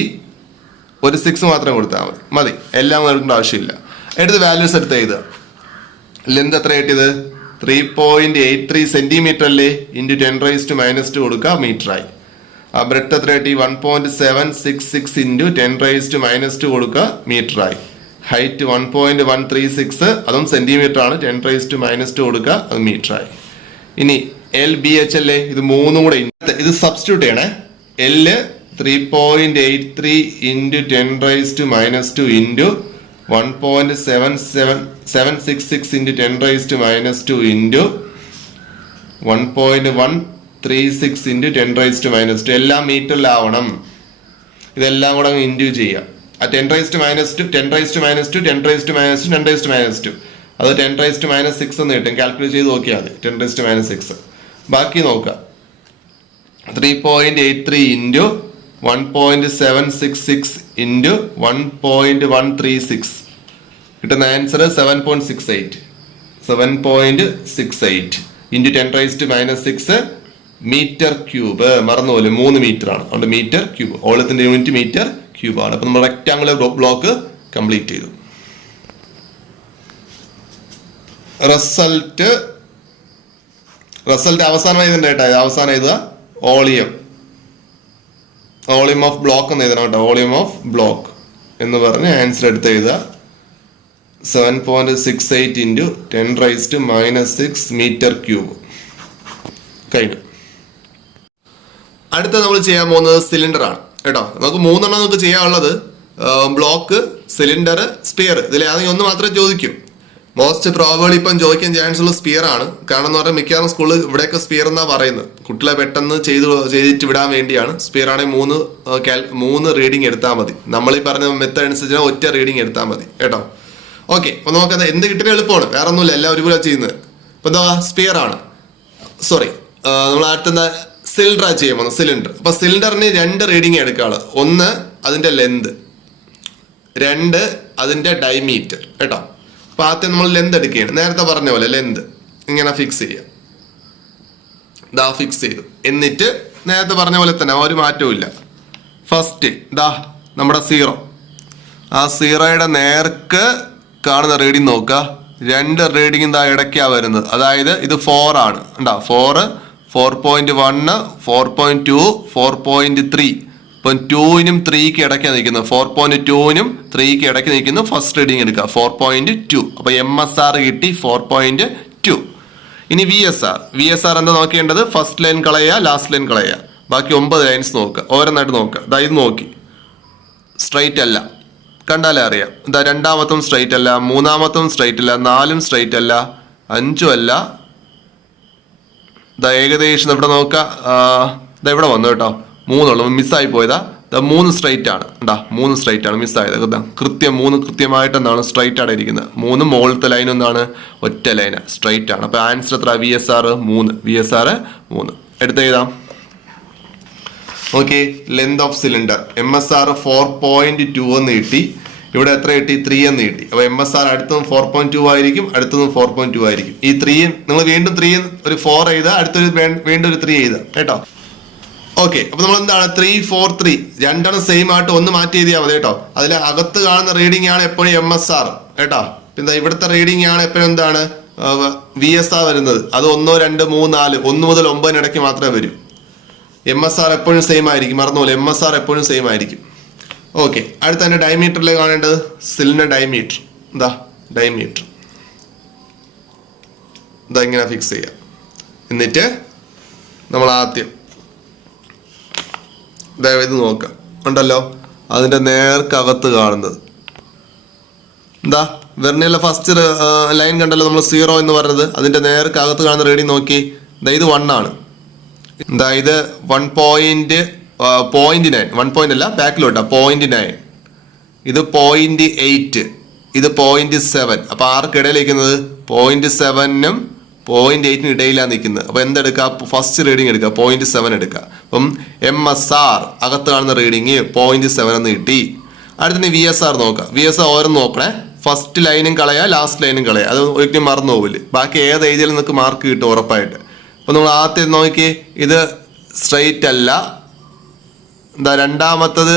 ഒരു 6 മാത്രം കൊടുത്താൽ മതി. എല്ലാം എടുക്കേണ്ട ആവശ്യമില്ല. എടുത്ത് വാല്യൂസ് എടുത്ത് എഴുതുക. ലെന്ത് എത്ര കിട്ടിയത്? 3.83 സെന്റിമീറ്റർ അല്ലേ? ഇൻറ്റു 10⁻² കൊടുക്കുക, മീറ്ററായി. ആ ബ്രെഡ് എത്ര കിട്ടി? 1.766 ഇൻറ്റു 10⁻² കൊടുക്കുക, മീറ്ററായി. ഹൈറ്റ് 1.136 അതും സെന്റിമീറ്റർ ആണ്, 10⁻² കൊടുക്കുക, അത് മീറ്ററായി. ഇനി LBH അല്ലേ? ഇത് മൂന്നും കൂടെ ഇത് സബ്സ്റ്റിറ്റ്യൂട്ട് ചെയ്യണേ. L 3.83 into 10⁻² into 1.766 into 10⁻² into 1.136 into 10⁻². എല്ലാം മീറ്ററിലാവണം. ഇതെല്ലാം കൂടെ അങ്ങ് ഇൻറ്റു ചെയ്യുക. ആ 10⁻², 10⁻², 10⁻², അത് 10⁻6 എന്ന് കിട്ടും. കാൽക്കുലേറ്റ് ചെയ്ത് നോക്കിയാൽ മതി. 10⁻6 ബാക്കി നോക്കുക. 3.83 ഇൻറ്റു 1.766 ഇൻറ്റു 1.136 കിട്ടുന്ന ആൻസർ 7.68 ഇൻറ്റു 10⁻6 മീറ്റർ ക്യൂബ്. മറന്നുപോലെ 3 മീറ്റർ ആണ്, അതുകൊണ്ട് മീറ്റർ ക്യൂബ്. ഓളത്തിന്റെ യൂണിറ്റ് മീറ്റർ ക്യൂബ് ആണ്. അപ്പൊ നമ്മൾ റെക്ടാങ്കുലർ ബ്ലോക്ക് കംപ്ലീറ്റ് ചെയ്തു. റിസൾട്ട് അവസാനമായി തന്നെ കേട്ടോ. അവസാനം എഴുതുക വോളിയം ഓഫ് ബ്ലോക്ക് എന്ന് എഴുതണം കേട്ടോ. വോളിയം ഓഫ് ബ്ലോക്ക് എന്ന് പറഞ്ഞ് ആൻസർ എടുത്ത് എഴുതുക. 7.68 ഇൻറ്റു 10⁻6 മീറ്റർ ക്യൂബ് കഴിഞ്ഞു. അടുത്ത നമ്മൾ ചെയ്യാൻ പോകുന്നത് സിലിണ്ടർ ആണ് കേട്ടോ. നമുക്ക് 3 എണ്ണം നമുക്ക് ചെയ്യാനുള്ളത്. Block, cylinder, sphere. ഇതിൽ ഏതെങ്കിലും ഒന്ന് മാത്രമേ ചോദിക്കൂ. മോസ്റ്റ് പ്രോബബിളി ഇപ്പം ചോദിക്കാൻ ചാൻസ് ഉള്ള സ്പിയർ ആണ്. കാരണം എന്ന് പറഞ്ഞാൽ മിക്കവാറും സ്കൂളിൽ ഇവിടെയൊക്കെ സ്പിയർ എന്നാ പറയുന്നത്. കുട്ടികളെ പെട്ടെന്ന് ചെയ്തിട്ട് വിടാൻ വേണ്ടിയാണ്. സ്പിയർ ആണെങ്കിൽ 3 റീഡിങ് എടുത്താൽ മതി. നമ്മൾ ഈ പറഞ്ഞ മെത്തേഡ് അനുസരിച്ച് ഒറ്റ റീഡിങ് എടുത്താൽ മതി കേട്ടോ. ഓക്കെ, അപ്പൊ നമുക്കത് എന്ത് കിട്ടുന്ന എളുപ്പമാണ്. വേറെ ഒന്നുമില്ല, എല്ലാം ഒരുപോലെ ചെയ്യുന്നത്. അപ്പൊ എന്താ? സ്പിയർ ആണ്. സോറി, നമ്മൾ അടുത്ത സിലിണ്ടർ ചെയ്യാൻ പോകുന്നത്. സിലിണ്ടർ. അപ്പൊ സിലിണ്ടറിന് 2 റീഡിങ് എടുക്കാള്. 1 അതിന്റെ ലെന്ത്, 2 അതിന്റെ ഡയമീറ്റർ കേട്ടോ. അപ്പൊ ആദ്യം നമ്മൾ ലെന്ത് എടുക്കുകയാണ്. നേരത്തെ പറഞ്ഞ പോലെ ലെന്ത് ഇങ്ങനെ ഫിക്സ് ചെയ്യാം. ദാ ഫിക്സ് ചെയ്തു. എന്നിട്ട് നേരത്തെ പറഞ്ഞ പോലെ തന്നെ ഒരു മാറ്റവും ഇല്ല. ഫസ്റ്റ് ദാ നമ്മുടെ 0, ആ 0യുടെ നേർക്ക് കാണുന്ന റീഡിങ് നോക്കുക. 2 റീഡിങ് ഇതാ ഇടയ്ക്കാ വരുന്നത്. അതായത് ഇത് 4 ആണ്. ഉണ്ടാ 4, 4.1, 4.2, 4.3. ഇപ്പം 2നും 3ക്ക് ഇടയ്ക്ക് നിൽക്കുന്നു. 4.2നും 3ക്ക് ഇടയ്ക്ക് നിൽക്കുന്നു. ഫസ്റ്റ് റീഡിങ് എടുക്കുക 4.2. അപ്പൊ MSR കിട്ടി 4.2. ഇനി VSR എന്താ നോക്കേണ്ടത്? ഫസ്റ്റ് ലൈൻ കളയുക, ലാസ്റ്റ് ലൈൻ കളയുക. ബാക്കി 9 ലൈൻസ് നോക്കുക. ഓരോന്നായിട്ട് നോക്കുക. ഇത് നോക്കി സ്ട്രൈറ്റ് അല്ല, കണ്ടാലേ അറിയാം. എന്താ? രണ്ടാമത്തും സ്ട്രൈറ്റ് അല്ല, മൂന്നാമത്തും സ്ട്രൈറ്റ് അല്ല, 4ഉം സ്ട്രൈറ്റ് അല്ല, 5ഉം അല്ല. ഇതാ ഏകദേശം ഇവിടെ നോക്കുക. ഇതാ ഇവിടെ വന്നു കേട്ടോ. 3 മിസ്സായി പോയതാ. 3 സ്ട്രൈറ്റ് ആണ്. ഉണ്ടാ 3 സ്ട്രൈറ്റ് ആണ് മിസ്സായത്. കൃത്യം 3 കൃത്യമായിട്ട് എന്താണ് സ്ട്രൈറ്റ് ആണ് ഇരിക്കുന്നത്. 3 മുകളിലത്തെ ലൈൻ എന്താണ്? ഒറ്റ ലൈന് സ്ട്രൈറ്റ് ആണ്. അപ്പൊ ആൻസർ എത്ര? VSR 3. എടുത്ത് എഴുതാം. Okay, length of cylinder MSR 4.2 എന്ന് കിട്ടി. ഇവിടെ എത്ര കിട്ടി? 3 എന്ന് കിട്ടി. അപ്പൊ MSR അടുത്തതും 4.2 ആയിരിക്കും, അടുത്തതും 4.2 ആയിരിക്കും. ഈ 3 നിങ്ങൾ വീണ്ടും 3 ഒരു 4 എഴുതുക, അടുത്തൊരു വീണ്ടും ഒരു 3 എഴുതുക കേട്ടോ. ഓക്കെ, അപ്പൊ നമ്മൾ എന്താണ് 3, 4, 3 രണ്ടെണ്ണം സെയിം ആയിട്ട് ഒന്ന് മാറ്റി എഴുതിയാൽ മതി കേട്ടോ. അതിൽ അകത്ത് കാണുന്ന റീഡിംഗ് ആണ് എപ്പോഴും MSR കേട്ടോ. പിന്നെ ഇവിടുത്തെ റീഡിംഗ് ആണ് എപ്പോഴും എന്താണ് VSR വരുന്നത്. അത് 1, 2, 3, 4 1 മുതൽ 9 ഇടയ്ക്ക് മാത്രമേ വരൂ. MSR എപ്പോഴും സെയിം ആയിരിക്കും, മറന്നുപോലെ MSR എപ്പോഴും സെയിം ആയിരിക്കും. ഓക്കെ, അടുത്ത തന്നെ ഡയമീറ്ററിലേക്ക് കാണേണ്ടത് സിലിണ്ടർ ഡയമീറ്റർ. എന്താ ഡയമീറ്റർ ഇതാ ഇങ്ങനെ ഫിക്സ് ചെയ്യാം. എന്നിട്ട് നമ്മൾ ആദ്യം ഇത് നോക്കാം, ഉണ്ടല്ലോ അതിൻ്റെ നേർക്കകത്ത് കാണുന്നത് എന്താ വെർണിയറിലെ ഫസ്റ്റ് ലൈൻ കണ്ടല്ലോ നമ്മൾ 0 എന്ന് പറഞ്ഞത്, അതിൻ്റെ നേർക്കകത്ത് കാണുന്ന റീഡിങ് നോക്കി. ഇത് 1 ആണ്. എന്താ ഇത് 1.9 1 പോയിന്റ് അല്ല ബാക്കിലോട്ടാ 0.9, ഇത് 0.8, ഇത് 0.7. അപ്പൊ ആർക്കിടയിലിരിക്കുന്നത് 0.7-നും 0.8-നും ഇടയിലാണ് നിൽക്കുന്നത്. അപ്പൊ എന്തെടുക്കുക, ഫസ്റ്റ് റീഡിങ് എടുക്കുക, 0.7 എടുക്കുക. അപ്പം MSR അകത്ത് കാണുന്ന റീഡിങ് 0.7 എന്ന് കിട്ടി. അടുത്ത VSR നോക്കുക. VSR ഓരോന്ന് നോക്കണേ, ഫസ്റ്റ് ലൈനും കളയാ ലാസ്റ്റ് ലൈനും കളയാ, അത് ഒരിക്കലും മറന്നു പോകില്ല. ബാക്കി ഏത് ഏരിയയിൽ നിങ്ങൾക്ക് മാർക്ക് കിട്ടും ഉറപ്പായിട്ട്. അപ്പൊ നമ്മൾ ആദ്യം നോക്കി, ഇത് സ്ട്രെയിറ്റ് അല്ല. എന്താ രണ്ടാമത്തത്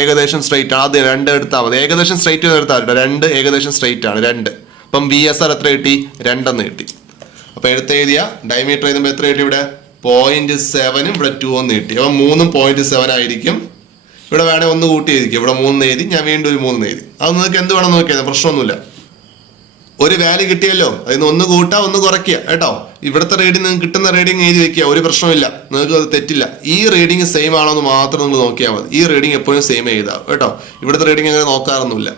ഏകദേശം സ്ട്രെയിറ്റ് ആണ്. ആദ്യം 2 എടുത്താൽ മതി, ഏകദേശം സ്ട്രെയിറ്റ് എടുത്താൽ 2 ഏകദേശം സ്ട്രെയിറ്റ് ആണ് 2. അപ്പം VSR എത്ര കിട്ടി, 2 എന്ന് കിട്ടി. അപ്പൊ എടുത്ത് എഴുതിയ ഡയമീറ്റർ എഴുതുമ്പോൾ എത്ര കിട്ടി, ഇവിടെ 0.7-ഉം ഇവിടെ 2 എന്ന് കിട്ടി. അപ്പം 3-ഉം 0.7 ആയിരിക്കും. ഇവിടെ വേണേ 1 കൂട്ടി എഴുതിക്കും, ഇവിടെ 3 എഴുതി, ഞാൻ വീണ്ടും ഒരു 3 എഴുതി. അത് നിങ്ങൾക്ക് എന്ത് വേണം നോക്കിയാൽ പ്രശ്നമൊന്നുമില്ല. ഒരു വാല്യൂ കിട്ടിയല്ലോ, അതിന് 1 കൂട്ടാ 1 കുറയ്ക്കുക കേട്ടോ. ഇവിടുത്തെ റീഡിങ് നിങ്ങൾക്ക് കിട്ടുന്ന റീഡിങ് എഴുതി വെക്കുക, ഒരു പ്രശ്നമില്ല, നിങ്ങൾക്ക് അത് തെറ്റില്ല. ഈ റീഡിങ് സെയിം ആണോ എന്ന് മാത്രം നിങ്ങൾ നോക്കിയാൽ മതി. ഈ റീഡിങ് എപ്പോഴും സെയിം എഴുതാം കേട്ടോ. ഇവിടുത്തെ റീഡിങ് അങ്ങനെ നോക്കാറൊന്നുമില്ല,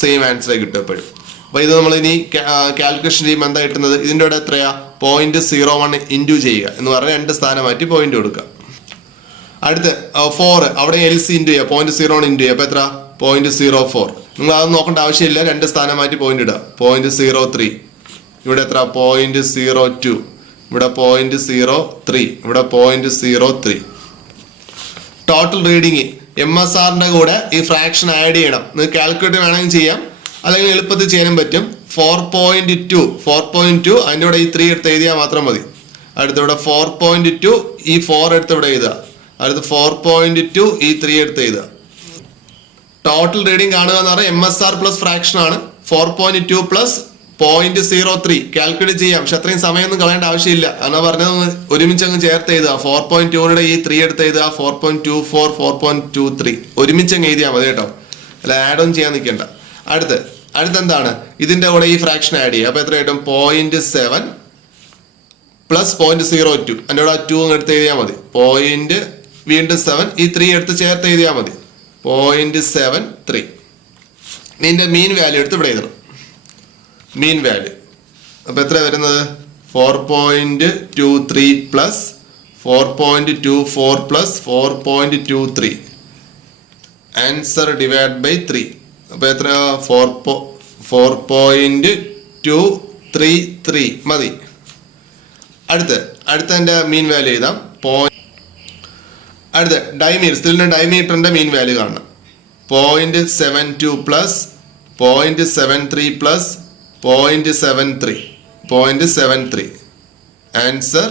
സെയിം ആൻസറേ കിട്ടും എപ്പോഴും. അപ്പൊ ഇത് നമ്മൾ ഇനി കാൽക്കുലേഷൻ ചെയ്യുമ്പോൾ എന്താ കിട്ടുന്നത്, ഇതിൻ്റെ ഇവിടെ എത്രയാ 0.01 ഇൻറ്റു ചെയ്യുക എന്ന് പറഞ്ഞാൽ 2 സ്ഥാനം മാറ്റി പോയിന്റ് കൊടുക്കുക. അടുത്ത് 4, അവിടെ LC ഇൻറ്റു ചെയ്യുക, 0.01 ഇൻറ്റു ചെയ്യുക. അപ്പൊ എത്ര 0.04. നിങ്ങൾ അതൊന്നും നോക്കേണ്ട ആവശ്യമില്ല, 2 സ്ഥാനം മാറ്റി പോയിന്റ് ഇടുക. 0.03, ഇവിടെ എത്ര 0.02, ഇവിടെ 0.03, ഇവിടെ 0.03. ടോട്ടൽ റീഡിങ് MSRന്റെ കൂടെ ഈ ഫ്രാക്ഷൻ ആഡ് ചെയ്യണം. നിങ്ങൾക്ക് കാൽക്കുലേറ്റ് വേണമെങ്കിൽ ചെയ്യാം, അല്ലെങ്കിൽ എളുപ്പത്തിൽ ചെയ്യാനും പറ്റും. 4.2 അതിൻ്റെ കൂടെ ഈ 3 എടുത്ത് എഴുതിയാൽ മാത്രം മതി. അടുത്ത ഇവിടെ 4.2 ഈ 4 എടുത്ത് ഇവിടെ എഴുതുക. അടുത്ത് 4.2 ഈ 3 എടുത്ത് എഴുതുക. ടോട്ടൽ റീഡിംഗ് കാണുക എന്ന് പറഞ്ഞാൽ MSR പ്ലസ് ഫ്രാക്ഷൻ ആണ്. 4.2 പ്ലസ് 0.03 കാൽക്കുലേറ്റ് ചെയ്യാം, പക്ഷെ അത്രയും സമയമൊന്നും കളയേണ്ട ആവശ്യമില്ല. അങ്ങനെ പറഞ്ഞത് ഒരുമിച്ച് അങ്ങ് ചേർത്ത് എഴുതുക. 4.2-യുടെ ഈ 3 എടുത്ത് എഴുതുക. 4.24 4.23 ഒരുമിച്ച് അങ്ങ് എഴുതിയാൽ മതി കേട്ടോ, അല്ല ആഡ് ഓൺ ചെയ്യാൻ നിൽക്കേണ്ട. അടുത്തെന്താണ്, ഇതിന്റെ കൂടെ ഈ ഫ്രാക്ഷൻ ആഡ് ചെയ്യുക. അപ്പൊ എത്ര കിട്ടും 0.7 പ്ലസ് 0.02, അതിൻ്റെ കൂടെ 2 എടുത്ത് എഴുതിയാൽ മതി. വീണ്ടും 7 ഈ 3 എടുത്ത് ചേർത്ത് എഴുതിയാൽ മതി. 0.73. ഇതിന്റെ മീൻ വാല്യൂ എടുത്ത് ഇവിടെ എഴുതണം, മീൻ വാല്യൂ. അപ്പൊ എത്ര വരുന്നത് 4.23 plus 4.24 plus 4.23 answer divide by 3. അപ്പൊ എത്ര 4.233 മതി. അടുത്ത എൻ്റെ മീൻ വാല്യൂ എഴുതാം. അടുത്ത ഡയമീറ്ററിന്റെ മീൻ വാല്യൂ കാണണം. 0.72 പ്ലസ് 0.73 പ്ലസ് 0.73 ആൻസർ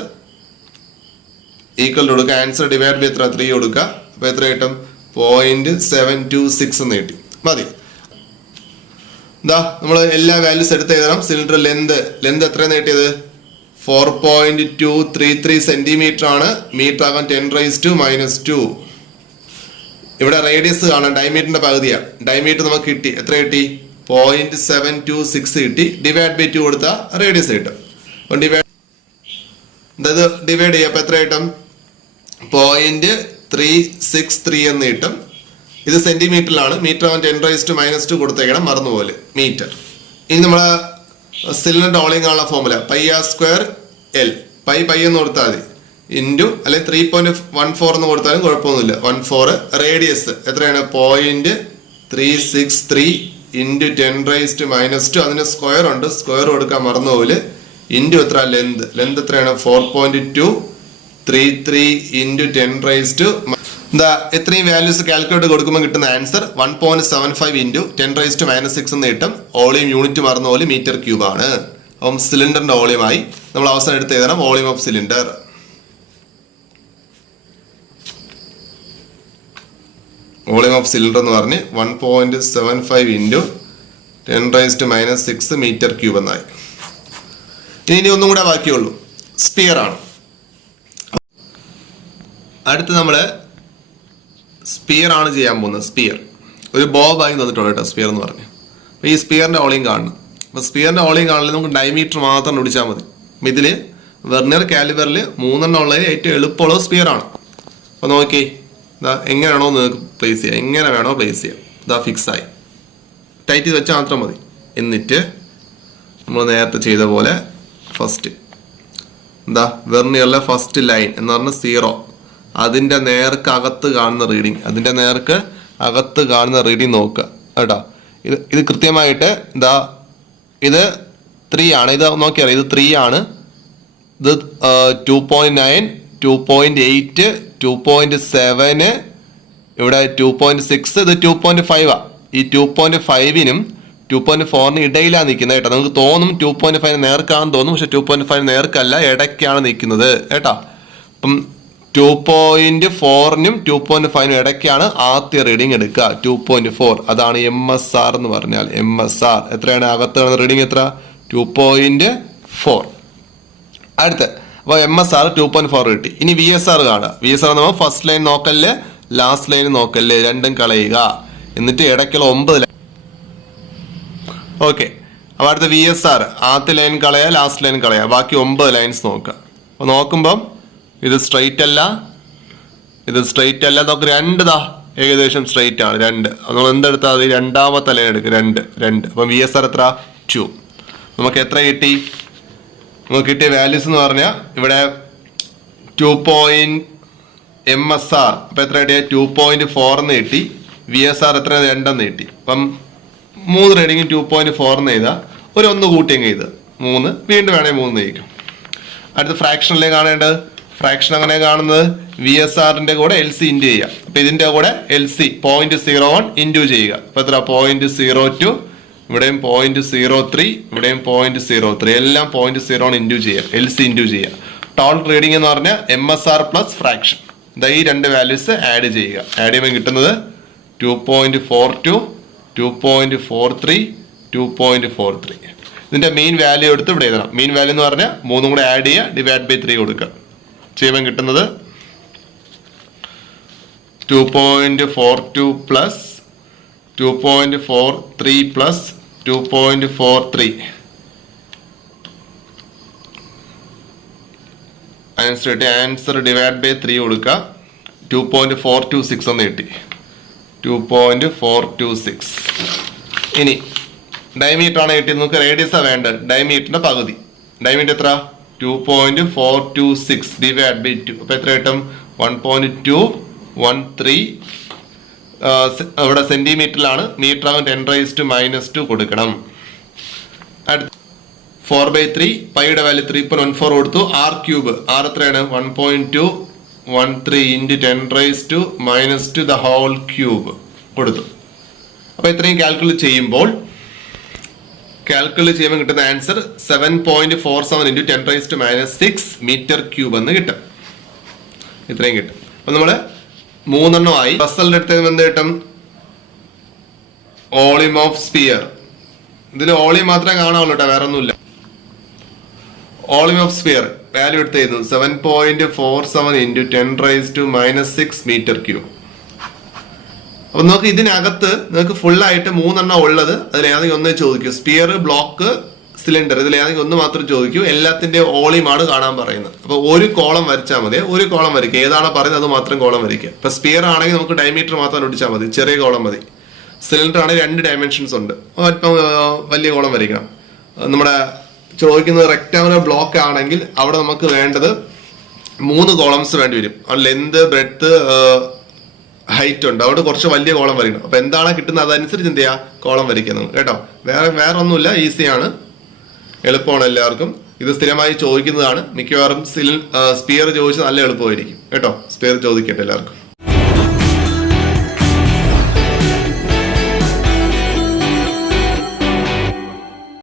ഈക്വൽ കൊടുക്കുക. ആൻസർ ഡിവൈഡ് ബൈ എത്ര 3 കൊടുക്കുക. അപ്പൊ എത്ര കിട്ടും 0.726 എന്ന് കിട്ടി, മതി. എന്താ നമ്മൾ എല്ലാ വാല്യൂസ് എടുത്ത് എഴുതണം. സിലിണ്ടർ ലെന്ത് എത്രയാണ് കിട്ടിയത് 4.233 സെന്റിമീറ്റർ ആണ്. മീറ്റർ ആകാൻ 10⁻². ഇവിടെ റേഡിയസ് കാണാം, ഡയമീറ്ററിന്റെ പകുതിയാണ്. ഡയമീറ്റർ നമുക്ക് കിട്ടി, എത്ര കിട്ടി 0.726 കിട്ടി. ഡിവൈഡ് ബൈ 2 കൊടുത്താൽ റേഡിയസ് കിട്ടും. ഡിവൈഡ് ചെയ്യാം, അപ്പൊ എത്ര കിട്ടും 0.363 എന്ന് കിട്ടും. ഇത് സെന്റിമീറ്ററിലാണ്. മീറ്റർ ആവാൻ 10⁻² കൊടുത്തേക്കണം, മറന്നുപോലെ മീറ്റർ. ഇനി നമ്മളെ സിലിണ്ടറിന്റെ ഓളിങ് കാണുന്ന ഫോർമുല πr²L പൈ എന്ന് കൊടുത്താൽ മതി, ഇൻറ്റു അല്ലെങ്കിൽ 3.14 എന്ന് കൊടുത്താലും കുഴപ്പമൊന്നുമില്ല. 14 റേഡിയസ് എത്രയാണ് 0.363 ഇൻറ്റു 10⁻². അതിന് സ്ക്വയർ ഉണ്ട്, സ്ക്വയർ കൊടുക്കാൻ മറന്നുപോലെ. ഇൻറ്റു എത്ര ലെന്ത് എത്രയാണ് 4.233 ഇൻറ്റു 10⁻². എന്താ ഇത്രയും വാല്യൂസ് കാൽക്കുലേറ്റ് കൊടുക്കുമ്പോൾ കിട്ടുന്ന ആൻസർ 1.75 ഇൻറ്റു 10⁻6 എന്ന് കിട്ടും. വോളിയം യൂണിറ്റ് മറന്ന പോലെ മീറ്റർ ക്യൂബ് ആണ്. അപ്പം സിലിണ്ടറിന്റെ വോളിയമായി നമ്മൾ അവസാനം എടുത്ത് എഴുതണം volume of cylinder. Volume of cylinder എന്ന് പറഞ്ഞ് 1.75 ഇൻറ്റു 10⁻⁶ മീറ്റർ ക്യൂബ് എന്നായി. ഇനി ഒന്നും കൂടെ ബാക്കിയുള്ളൂ, സ്പിയർ ആണ്. അടുത്ത് നമ്മൾ സ്പിയർ ആണ് ചെയ്യാൻ പോകുന്നത്. സ്പിയർ ഒരു ബോബായി തന്നിട്ടുള്ളൂ കേട്ടോ, സ്പിയർ എന്ന് പറഞ്ഞു. അപ്പോൾ ഈ സ്പിയറിൻ്റെ ഓളിയും കാണണം. അപ്പോൾ സ്പിയറിൻ്റെ ഓളിയും കാണണമെങ്കിൽ നമുക്ക് ഡയമീറ്റർ മാത്രം കണ്ടുപിടിച്ചാൽ മതി. അപ്പോൾ ഇതിൽ വെർനിയർ കാലിബറിൽ 3 ഉള്ളതിൽ ഏറ്റവും എളുപ്പമുള്ളത് സ്പിയർ ആണ്. അപ്പോൾ നോക്കി ഇതാ എങ്ങനെയാണോ നിങ്ങൾക്ക് പ്ലേസ് ചെയ്യുക, എങ്ങനെ വേണോ പ്ലേസ് ചെയ്യാം. ഇതാ ഫിക്സായി ടൈറ്റ് ചെയ്ത് വെച്ചാൽ മാത്രം മതി. എന്നിട്ട് നമ്മൾ നേരത്തെ ചെയ്ത പോലെ ഫസ്റ്റ് എന്താ വെർനിയറിലെ ഫസ്റ്റ് ലൈൻ എന്ന് പറഞ്ഞാൽ 0, അതിൻ്റെ നേർക്ക് അകത്ത് കാണുന്ന റീഡിങ്, അതിൻ്റെ നേർക്ക് അകത്ത് കാണുന്ന റീഡിങ് നോക്കുക കേട്ടോ. ഇത് കൃത്യമായിട്ട് എന്താ ഇത് 3 ആണ്. ഇത് നോക്കിയാൽ ഇത് 3 ആണ്. ഇത് 2.9, 2.8, 2.7, ഇവിടെ 2.6, ഇത് 2.5 ആണ്. ഈ 2.5നും 2.4നും ഇടയിലാണ് നിൽക്കുന്നത് കേട്ടോ. നമുക്ക് തോന്നും 2.5 നേർക്കാണെന്ന് തോന്നും, പക്ഷെ 2.5 നേർക്കല്ല, ഇടയ്ക്കാണ് നിൽക്കുന്നത് കേട്ടോ. അപ്പം 2.4നും 2.5നും ഇടയ്ക്കാണ് ആദ്യ റീഡിങ് എടുക്കുക. 2.4 അതാണ് MSR എന്ന് പറഞ്ഞാൽ. MSR എത്രയാണ് അകത്ത് റീഡിങ് എത്ര? 2.4. അടുത്ത് അപ്പോൾ MSR 2.4 കിട്ടി. ഇനി VSR കാണുക. VSR നമ്മൾ ഫസ്റ്റ് ലൈൻ നോക്കല്ലേ, ലാസ്റ്റ് ലൈൻ നോക്കല്ലേ, രണ്ടും കളയുക. എന്നിട്ട് ഇടയ്ക്കുള്ള 9 ലൈൻ. ഓക്കെ, അപ്പോൾ അടുത്ത VSR ആദ്യ ലൈൻ കളയുക, ലാസ്റ്റ് ലൈൻ കളയുക, ബാക്കി 9 ലൈൻസ് നോക്കുക. അപ്പോൾ നോക്കുമ്പം ഇത് സ്ട്രെയിറ്റ് അല്ല, ഇത് സ്ട്രെയിറ്റ് അല്ല. നമുക്ക് 2 ഏകദേശം സ്ട്രെയിറ്റ് ആണ്. 2 നമ്മൾ എന്തെടുത്താൽ അത് രണ്ടാമത്തെ ലൈൻ എടുക്കുക. 2. അപ്പം VSR എത്ര? 2. നമുക്ക് എത്ര കിട്ടി? നമുക്ക് കിട്ടിയ വാല്യൂസ് എന്ന് പറഞ്ഞാൽ ഇവിടെ 2. MSR അപ്പം എത്ര കിട്ടിയ? 2.4 എന്ന് കിട്ടി. VSR എത്ര? 2 എന്ന് കിട്ടി. അപ്പം 3 റീഡിങ് 2.4 എന്ന് എഴുതുക. ഒരു 1 കൂട്ടിയെങ്കിൽ ഇത് 3, വീണ്ടും വേണമെങ്കിൽ 3 കഴിക്കും. അടുത്ത ഫ്രാക്ഷനിലേക്ക് കാണേണ്ടത്. ഫ്രാക്ഷൻ അങ്ങനെ കാണുന്നത് VSRന്റെ കൂടെ LC ഇൻറ്റു ചെയ്യുക. അപ്പം ഇതിൻ്റെ കൂടെ LC 0.01 ഇൻറ്റു ചെയ്യുക. അപ്പം എത്ര? 0.02, ഇവിടെയും 0.03, ഇവിടെയും 0.03, എല്ലാം 0.01 ഇൻറ്റു ചെയ്യുക. LC ഇൻറ്റു ചെയ്യുക. ടോട്ടൽ റീഡിംഗ് എന്ന് പറഞ്ഞാൽ MSR പ്ലസ് ഫ്രാക്ഷൻ. ഈ 2 വാല്യൂസ് ആഡ് ചെയ്യുക. ആഡ് ചെയ്യുമ്പോൾ കിട്ടുന്നത് 2.42, 2.43, 2.43. ഇതിൻ്റെ മെയിൻ വാല്യൂ എടുത്ത് ഇവിടെ എഴുതണം. മെയിൻ വാല്യൂ എന്ന് പറഞ്ഞാൽ 3 കൂടെ ആഡ് ചെയ്യുക, ഡിവൈഡ് ബൈ 3 കൊടുക്കുക. ചെയ്യുമ്പോൾ കിട്ടുന്നത് 2.42 plus 2.43 plus 2.43. Answer divide by 3 കൊടുക്കുക. 2.426 എന്ന് കിട്ടി. 2.426. ഇനി ഡയമീറ്റർ ആണ് കിട്ടിയത്. നമുക്ക് റേഡിയസാണ് വേണ്ടത്. ഡയമീറ്ററിന്റെ പകുതി. ഡയമീറ്റർ എത്ര? 2.426 ഡിവൈഡ് ബൈ 2. അപ്പോൾ എത്ര കിട്ടും? 1.213. ഇവിടെ സെന്റിമീറ്ററിലാണ്. മീറ്റർ ആകും 10⁻⁻² കൊടുക്കണം. അടുത്ത 4/3 പൈയുടെ വാല്യൂ 3.14 കൊടുത്തു. R³ R എത്രയാണ്? 1.213 ഇൻറ്റു 10⁻⁻² ദ ഹോൾ ക്യൂബ് കൊടുത്തു. അപ്പോൾ ഇത്രയും കാൽക്കുലേറ്റ് ചെയ്യുമ്പോൾ കിട്ടുന്ന ആൻസർ 7.47 ഇൻറ്റു 10⁻⁻6 മീറ്റർ ക്യൂബ് എന്ന് കിട്ടും. ഇത്രയും കിട്ടും. അപ്പം നമ്മൾ 3 ആയി. റിസൾട്ട് എടുത്തത് എന്ത് കിട്ടും? Volume of sphere. ഇതിൽ വോളിയം മാത്രമേ കാണാവുള്ളൂ കേട്ടോ, വേറെ ഒന്നുമില്ല. വോളിയം ഓഫ് സ്പിയർ വാല്യൂ എടുത്തായിരുന്നു 7.47 ഇൻറ്റു 10⁻⁻6 മീറ്റർ ക്യൂബ്. അപ്പൊ നമുക്ക് ഇതിനകത്ത് നിങ്ങൾക്ക് ഫുള്ളായിട്ട് 3 ഉള്ളത്. അതിൽ ഏതെങ്കിലും ഒന്നേ ചോദിക്കൂ. സ്പിയർ, ബ്ലോക്ക്, സിലിണ്ടർ, ഇതിൽ ഏതെങ്കിലും ഒന്ന് മാത്രം ചോദിക്കൂ. എല്ലാത്തിന്റെ വോളിയമാണ് കാണാൻ പറയുന്നത്. അപ്പൊ ഒരു കോളം വരച്ചാൽ മതി. ഒരു കോളം വരയ്ക്കുക. ഏതാണോ പറയുന്നത് അത് മാത്രം കോളം വരയ്ക്കുക. ഇപ്പൊ സ്പിയർ ആണെങ്കിൽ നമുക്ക് ഡയമീറ്റർ മാത്രം ഒടിച്ചാൽ മതി, ചെറിയ കോളം മതി. സിലിണ്ടർ ആണെങ്കിൽ 2 ഡയമെൻഷൻസ് ഉണ്ട്, അല്പം വലിയ കോളം വരയ്ക്കണം. നമ്മുടെ ചോദിക്കുന്നത് റെക്ടാങ്കുലർ ബ്ലോക്ക് ആണെങ്കിൽ അവിടെ നമുക്ക് വേണ്ടത് 3 കോളംസ് വേണ്ടി വരും. ലെന്ത്, ബ്രെഡ്ത്ത്, ഹൈറ്റ് ഉണ്ട്. അവിടെ കുറച്ച് വലിയ കോളം വരയ്ക്കണം. അപ്പൊ എന്താണ് കിട്ടുന്നത് അതനുസരിച്ച് എന്ത് ചെയ്യുക? കോളം വരയ്ക്കുന്നത് കേട്ടോ. വേറെ ഒന്നുമില്ല, ഈസിയാണ്, എളുപ്പമാണ് എല്ലാവർക്കും. ഇത് സ്ഥിരമായി ചോദിക്കുന്നതാണ്. മിക്കവാറും സ്പിയർ ചോദിച്ചാൽ നല്ല എളുപ്പമായിരിക്കും കേട്ടോ. സ്പിയർ ചോദിക്കട്ടെ എല്ലാവർക്കും.